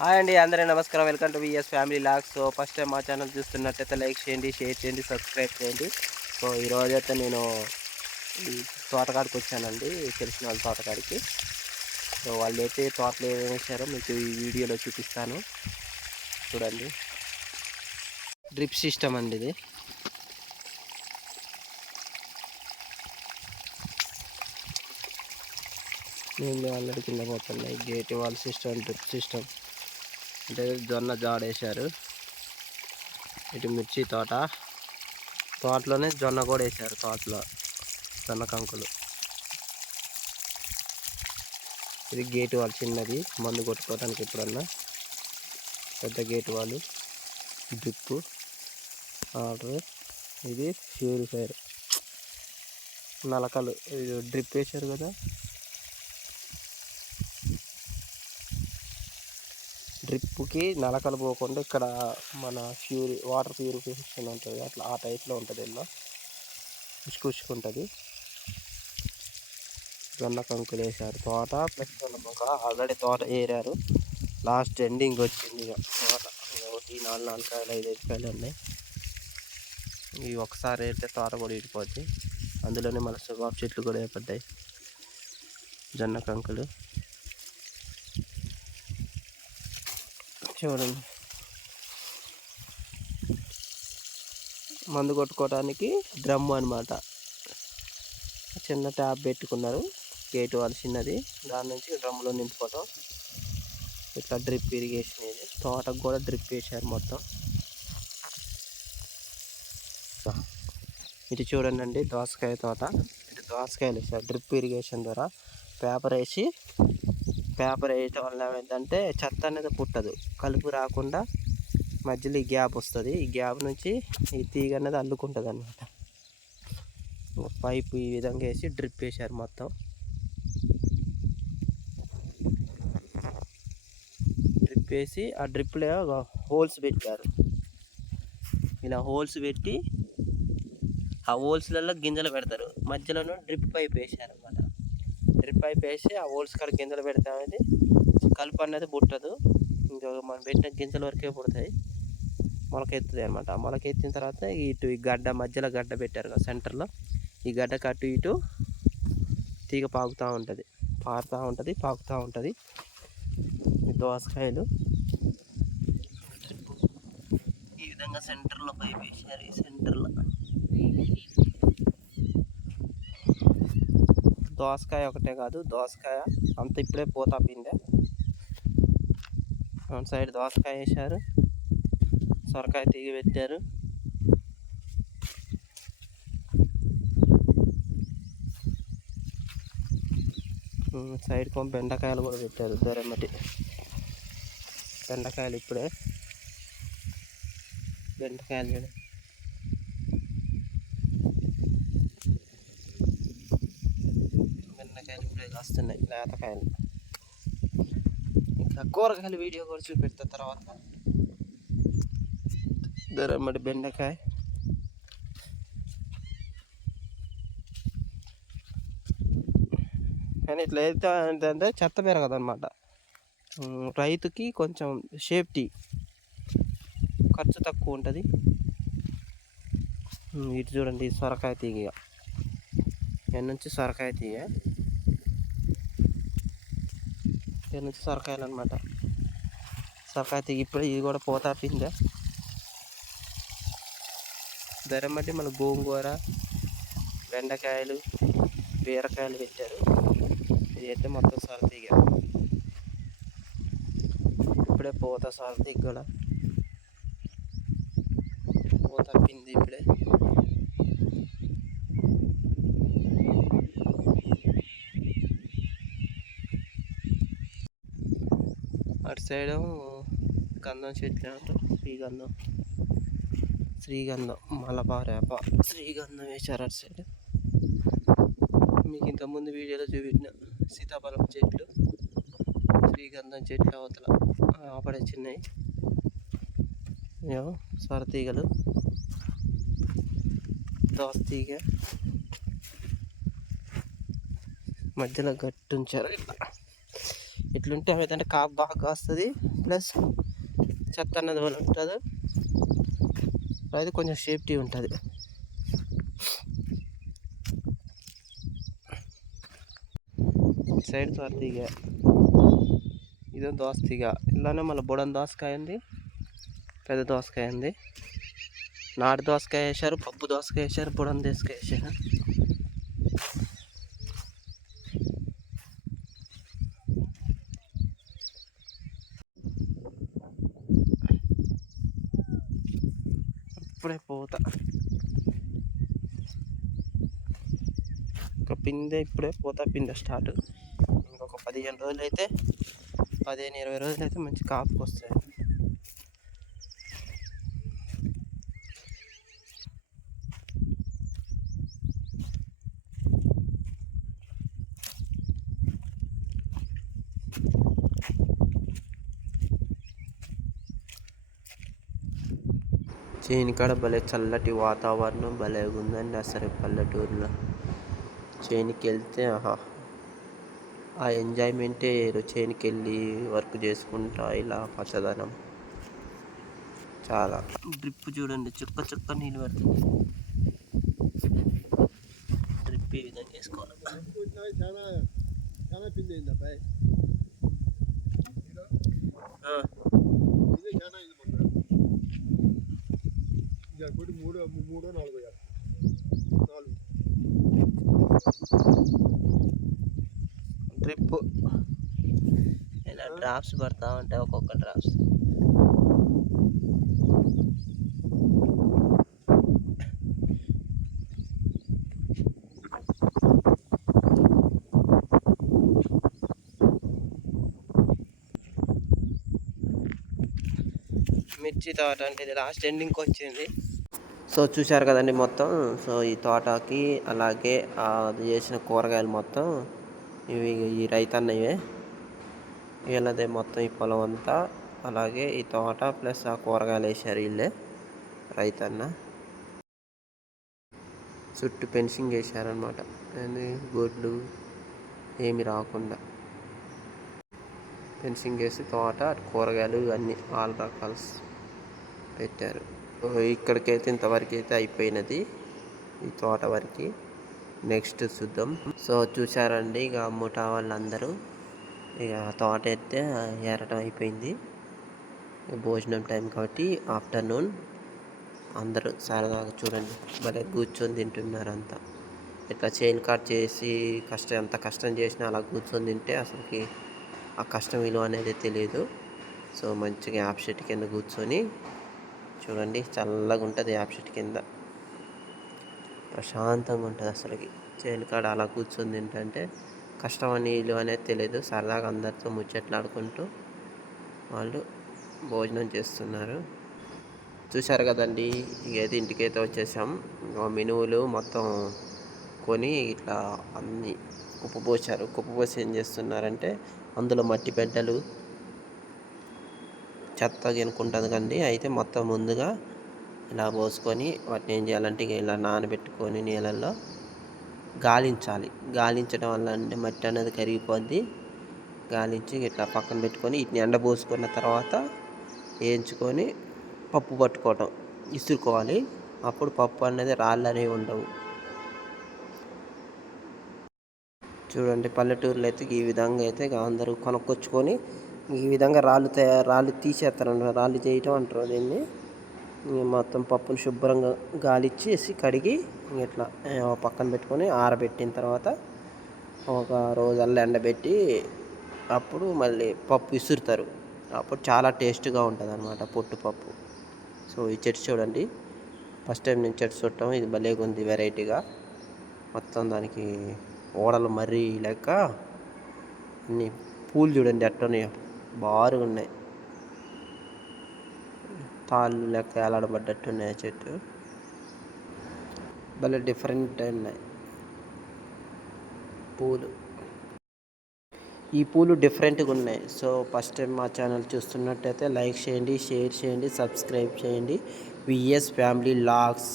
Hi అండి అందరూ నమస్కారం. Welcome to VS family vlogs. So first time మా ఛానల్ చూస్తున్నట్టయితే లైక్ చేయండి షేర్ చేయండి సబ్స్క్రైబ్ చేయండి. సో ఈరోజు అయితే నేను ఈ తోటకాడికి వచ్చానండి తెలిసిన వాళ్ళ తోటకాడికి. సో వాళ్ళు అయితే తోటలో ఏమేమి వేసారో మీకు ఈ వీడియోలో చూపిస్తాను. చూడండి. డ్రిప్ సిస్టమ్ అండి ఇది. నేను ఆల్రెడీ కింద పోతున్నాయి gate valve system drip system. అంటే జొన్న జాడేశారు ఇటు మిర్చి తోట. తోటలోనే జొన్న కూడా వేశారు తోటలో. జొన్న కంకులు. ఇది గేట్ వాళ్ళు చిన్నది. మందు కొట్టుకోవడానికి ఎప్పుడన్నా పెద్ద గేట్ వాళ్ళు డ్రిప్పు. ఆర్డర్. ఇది ప్యూరిఫైర్ నలకలు. ఇది డ్రిప్ వేశారు కదా. డ్రిప్కి నలకలు పోకుండా ఇక్కడ మన ప్యూరి వాటర్ ప్యూరిఫికేషన్ ఉంటుంది. అట్లా ఆ టైప్లో ఉంటుంది ఎల్లో ఉసుకుంటుంది జొన్న కంకులు వేసారు తోట ప్లస్ జొన్న మొక్క ఆల్రెడీ తోట ఏరారు. లాస్ట్ ఎండింగ్ వచ్చింది ఇక తోట. ఒకటి నాలుగు నాలుగు కాయలు ఐదు ఐదు కాయలు ఉన్నాయి. ఇవి ఒకసారి వేస్తే తోట కూడా ఇడిపోద్ది. అందులోనే మన సుబాబు చెట్లు కూడా ఏర్పడ్డాయి జొన్న కంకులు. చూడండి. మందు కొట్టుకోవడానికి డ్రమ్ము అనమాట చిన్న ట్యాప్ పెట్టుకున్నారు. గేట్ వాళ్ళు చిన్నది. దాని నుంచి డ్రమ్లో నింపుకోవటం. ఇట్లా డ్రిప్ ఇరిగేషన్ ఇది. తోటకు కూడా డ్రిప్ వేసారు మొత్తం. ఇటు చూడండి అండి దోసకాయ తోట. ఇటు దోసకాయలు వేసారు డ్రిప్ ఇరిగేషన్ ద్వారా పేపర్ వేసి పేపర్ వేయటం వల్ల ఏమైందంటే చెత్త అనేది పుట్టదు. కలుపు రాకుండా మధ్యలో ఈ గ్యాప్ వస్తుంది. ఈ గ్యాప్ నుంచి ఈ తీగ అనేది అల్లుకుంటుంది అనమాట పైపు ఈ విధంగా వేసి డ్రిప్ వేశారు మొత్తం. డ్రిప్ వేసి ఆ డ్రిప్లో హోల్స్ పెట్టారు. ఇలా హోల్స్ పెట్టి ఆ హోల్స్లలో గింజలు పెడతారు. మధ్యలోనూ డ్రిప్ పైప్ వేశారు. డ్రిప్ పైప్ వేసి ఆ హోల్స్ కాడ గింజలు పెడతామనేది కలుపు అనేది పుట్టదు. ఇంకా మనం పెట్టిన గింజల వరకే పుడతాయి. మొలకెత్తుంది అనమాట మొలకెత్తిన తర్వాత ఇటు ఈ గడ్డ మధ్యలో గడ్డ పెట్టారు కదా సెంటర్లో. ఈ గడ్డకు అటు ఇటు తీగ పాకుతూ ఉంటుంది. పారుతూ ఉంటుంది పాకుతూ ఉంటుంది. దోసకాయలు ఈ విధంగా సెంటర్లో పైప్ వేసారు ఈ సెంటర్లో దోసకాయ ఒకటే కాదు దోసకాయ. అంత ఇప్పుడే పోతా పిండే. వన్ సైడ్ దోసకాయ వేశారు. సొరకాయ తీగి పెట్టారు. సైడ్ కొంత బెండకాయలు కూడా పెట్టారు దొరమటి బెండకాయలు ఇప్పుడే. బెండకాయలు చూడండి. కాస్తున్నాయి లేతకాయలు ఇంకా కూరగాయలు వీడియో కూడా చూపెడతా తర్వాత. దరమ్మడి బెండకాయ. కానీ ఇట్లా అయితే ఏంటంటే చెత్త పెరగదనమాట రైతుకి కొంచెం సేఫ్టీ. ఖర్చు తక్కువ ఉంటుంది. ఇటు చూడండి సొరకాయ తీగ. ఎన్నుంచి సొరకాయ తీగ? ఇక్కడ నుంచి సొరకాయలు అనమాట సొరకాయ తీగ ఇప్పుడు ఇది కూడా పోతా పిందే ధరం బట్టి మన గోంగూర బెండకాయలు బీరకాయలు పెట్టారు. ఇది అయితే మొత్తం సరతీగ ఇప్పుడే పోత సరతీగ కూడా పోత పిండి ఇప్పుడే అటు సైడ్ గంధం చెట్లు అంటారు శ్రీగంధం. శ్రీగంధం మలబారేప శ్రీగంధం వేశారు అటు సైడ్. మీకు ఇంతకుముందు వీడియోలో చూపించిన సీతాఫలం చెట్లు శ్రీగంధం చెట్లు అవతల ఆపడే చిన్నవి ఏమో సొరతీగలు తీగ మధ్యలో గట్టు ఉంచారు ఇట్లా ఇట్లుంటే ఏమైందంటే కాపు బాగా వస్తుంది ప్లస్ చెత్త అన్నది వల్ల ఉంటుంది అది కొంచెం సేఫ్టీ ఉంటుంది. సైడ్ తోరతీగ ఇదో దోసతీగ ఇలానే మళ్ళీ బుడన్ దోసకాయ ఉంది పెద్ద దోసకాయ ఉంది. నాటు దోసకాయ వేసారు పప్పు దోసకాయ వేసారు బుడన్ దోసకాయ వేసారు ఇప్పుడే పోత ఒక పిందె ఇప్పుడే పోతా పిందె స్టార్ట్ ఇంకొక పదిహేను రోజులు అయితే పదిహేను ఇరవై రోజులు అయితే మంచి కాపుకి వస్తాయి చేనికాడ భలే చల్లటి వాతావరణం భలే ఉందండి అసలు పల్లెటూరులో. చేనుకి వెళ్తే ఆహా. ఆ ఎంజాయ్మెంటే ఏదో చేనుకి వెళ్ళి వర్క్ చేసుకుంటా ఇలా పచ్చదనం. చాలా. డ్రిప్ చూడండి చుక్క చుక్క నీళ్ళు పడుతుంది. డ్రిప్ ఈ విధంగా వేసుకోవాలి ఆ, మూడో మూడో నాలుగో నాలుగు. డ్రిప్ ఇలా డ్రాప్స్ పడతా ఉంటాయి ఒక్కొక్క డ్రాప్స్ మిర్చి తోట అంటే ఇది లాస్ట్ ఎండింగ్కి వచ్చింది. సో చూశారు కదండి మొత్తం. సో ఈ తోటకి అలాగే అది చేసిన కూరగాయలు మొత్తం ఇవి ఈ రైతన్నవే వీళ్ళదే మొత్తం ఈ పొలం అంతా. అలాగే ఈ తోట ప్లస్ ఆ కూరగాయలు వేసారు వీళ్ళే రైతన్న. చుట్టూ ఫెన్సింగ్ వేసారనమాట గొడ్లు ఏమి రాకుండా. ఫెన్సింగ్ వేసి తోట కూరగాయలు అన్ని ఆల్ రకాల్స్ పెట్టారు. ఇక్కడికైతే ఇంతవరకు అయితే అయిపోయినది ఈ తోట వరకు. నెక్స్ట్ చూద్దాం. సో చూసారండి ఇక ముఠా వాళ్ళందరూ. ఇక తోట అయితే ఏరటం అయిపోయింది. భోజనం టైం కాబట్టి ఆఫ్టర్నూన్ అందరూ సరదాగా చూడండి. భలే కూర్చొని తింటున్నారు అంతా. ఇట్లా చైన్ కట్ చేసి కష్టం ఎంత కష్టం చేసినా అలా కూర్చొని తింటే అసలుకి ఆ కష్టం విలువ అనేది తెలియదు. సో మంచిగా యాప్ షెట్ కింద కూర్చొని చూడండి చల్లగా ఉంటుంది యాప్షిట్ కింద. ప్రశాంతంగా ఉంటుంది అసలుకి. చేను కాడ అలా కూర్చొని తింటుంటే కష్టం అని విలువ అనేది తెలియదు సరదాగా అందరితో ముచ్చట్లాడుకుంటూ వాళ్ళు భోజనం చేస్తున్నారు. చూశారు కదండి ఇకైతే ఇంటికైతే వచ్చేసాం. మినువులు మొత్తం కొని ఇట్లా అన్ని కుప్పపోసారు కుప్పపోసి ఏం చేస్తున్నారంటే అందులో మట్టి పెడ్డలు చెత్త గినుకుంటుంది కండి. అయితే మొత్తం ముందుగా ఇలా పోసుకొని వాటిని ఏం చేయాలంటే ఇలా నానబెట్టుకొని నీళ్ళల్లో గాలించాలి. గాలించడం వల్ల అంటే మట్టి అనేది కరిగిపోద్ది. గాలించి ఇట్లా పక్కన పెట్టుకొని వీటిని ఎండబోసుకున్న తర్వాత వేయించుకొని పప్పు పట్టుకోవటం ఇసురుకోవాలి. అప్పుడు పప్పు అనేది రాళ్ళు అనేవి ఉండవు. చూడండి పల్లెటూరులో అయితే ఈ విధంగా అయితే అందరూ కొనుక్కొచ్చుకొని ఈ విధంగా రాళ్ళు తయారు రాళ్ళు తీసేస్తారు రాళ్ళు చేయటం అంటారు దీన్ని. మొత్తం పప్పును శుభ్రంగా గాలిచ్చేసి కడిగి ఇంక ఇట్లా పక్కన పెట్టుకొని ఆరబెట్టిన తర్వాత ఒక రోజల్లా ఎండబెట్టి అప్పుడు మళ్ళీ పప్పు విసురుతారు. అప్పుడు చాలా టేస్ట్గా ఉంటుంది అనమాట పొట్టు పప్పు. సో ఈ చెట్టు చూడండి. ఫస్ట్ టైం నేను చెట్టు చుట్టాము ఇది భలేగా ఉంది వెరైటీగా. మొత్తం దానికి ఓడలు మర్రి లేక అన్ని పూలు చూడండి అట్టనే బారుగా ఉన్నాయి తాళ్ళు లెక్క వేలాడబడ్డట్టు ఉన్నాయి ఆ చెట్టు. భలే డిఫరెంట్ ఉన్నాయి పూలు. ఈ పూలు డిఫరెంట్గా ఉన్నాయి సో ఫస్ట్ టైం మా ఛానల్ చూస్తున్నట్టయితే లైక్ చేయండి షేర్ చేయండి సబ్స్క్రైబ్ చేయండి. VS family vlogs